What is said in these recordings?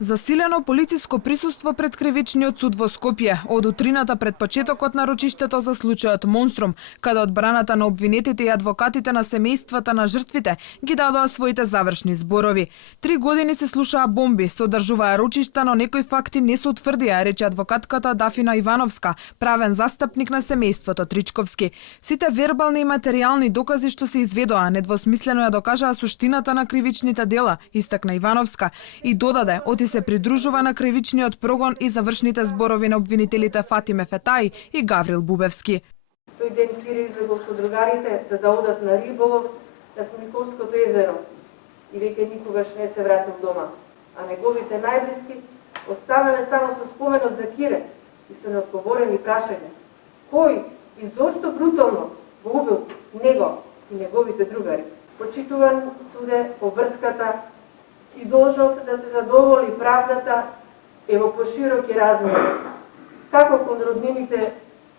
Засилено полициско присуство пред кривичниот суд во Скопје од утрината пред почетокот на рочиштето за случајот Монструм, каде одбраната на обвинетите и адвокатите на семејствата на жртвите ги дадоа своите завршни зборови. 3 години се слушаа бомби, се одржуваа рочишта, но некои факти не се утврдија, рече адвокатката Дафина Ивановска, правен застапник на семејството Тричковски. Сите вербални и материјални докази што се изведоа недвосмислено ја докажаа суштината на кривичните дела, истакна Ивановска, и додаде се придружува на кривичниот прогон и завршните зборови на обвинителите Фатиме Фетаи и Гаврил Бубевски. Тој ден Кире излегол со другарите за да одат на риболов на Смилковското езеро и веќе никогаш не се вратил дома, а неговите најблиски останале само со споменот за Кире и со неодговорени прашања. Кој и зошто брутално го убил него и неговите другари? Почитуван суде по врската и должно се да се задоволи правдата е во пошироки размери, како кон роднините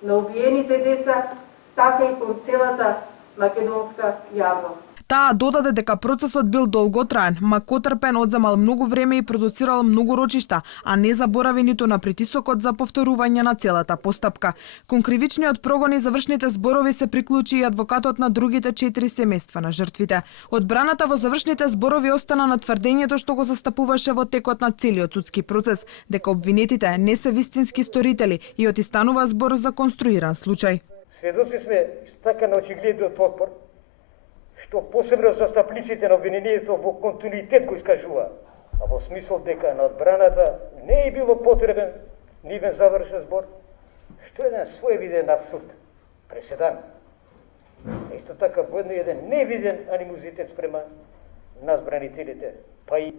на убиените деца, така и кон целата македонска јавност. Таа додаде дека процесот бил долготраен, макотрпен, одземал многу време и продуцирал многу рочишта, а не заборави ниту на притисокот за повторување на целата постапка. Кон кривичниот прогон и завршните зборови се приклучи и адвокатот на другите 4 семејства на жртвите. Одбраната во завршните зборови остана на тврдењето што го застапуваше во текот на целиот судски процес, дека обвинетите не се вистински сторители и отистанува збор за конструиран случај. Сведоци сме така на очигледниот отпор, што посебно застапниците на обвинението во континуитет го искажува, а во смисол дека на одбраната не е било потребен нивен завршен збор, што е еден своевиден абсурд, преседан. Исто така воедно еден невиден анимозитет спрема нас бранителите, па и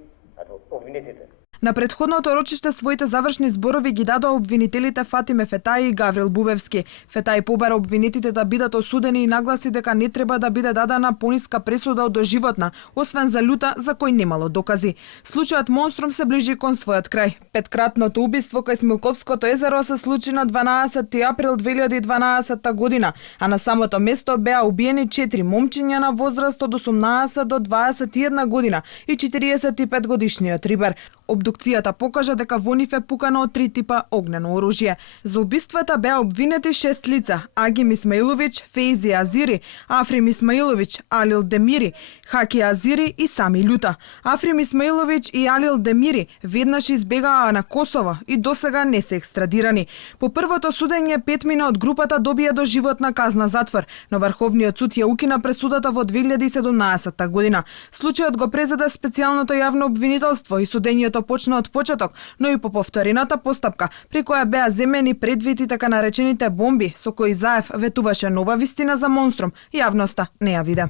обвинетите. На претходното рочиште своите завршни зборови ги дадоа обвинителите Фатиме Фетаи и Гаврил Бубевски. Фетаи побара обвинетите да бидат осудени и нагласи дека не треба да биде дадена пониска пресуда од доживотна, освен за љута за кој немало докази. Случајот Монструм се ближи кон својот крај. Петкратното убиство кај Смилковското езеро се случи на 12 април 2012 година, а на самото место беа убиени 4 момчиња на возраст од 18 до 21 година и 45 годишниот рибар. Обдукцијата покажа дека во нив е пукано од 3 типа огнено оружје. За убиствата беа обвинети 6 лица: Агим Исмаиловиќ, Фейзи Азири, Африм Исмаиловиќ, Алил Демири, Хаки Азири и Сами Љута. Африм Исмаиловиќ и Алил Демири веднаш избегаа на Косово и досега не се екстрадирани. По првото судење 5 мина од групата добија доживотна казна затвор, но Врховниот суд ја укина пресудата во 2017 година. Случајот го презеде специјалното јавно обвинителство и судењето почна од почеток, но и по повторената постапка, при која беа земени предвид и така наречените бомби, со кои Заев ветуваше нова вистина за Монструм, јавноста не ја виде.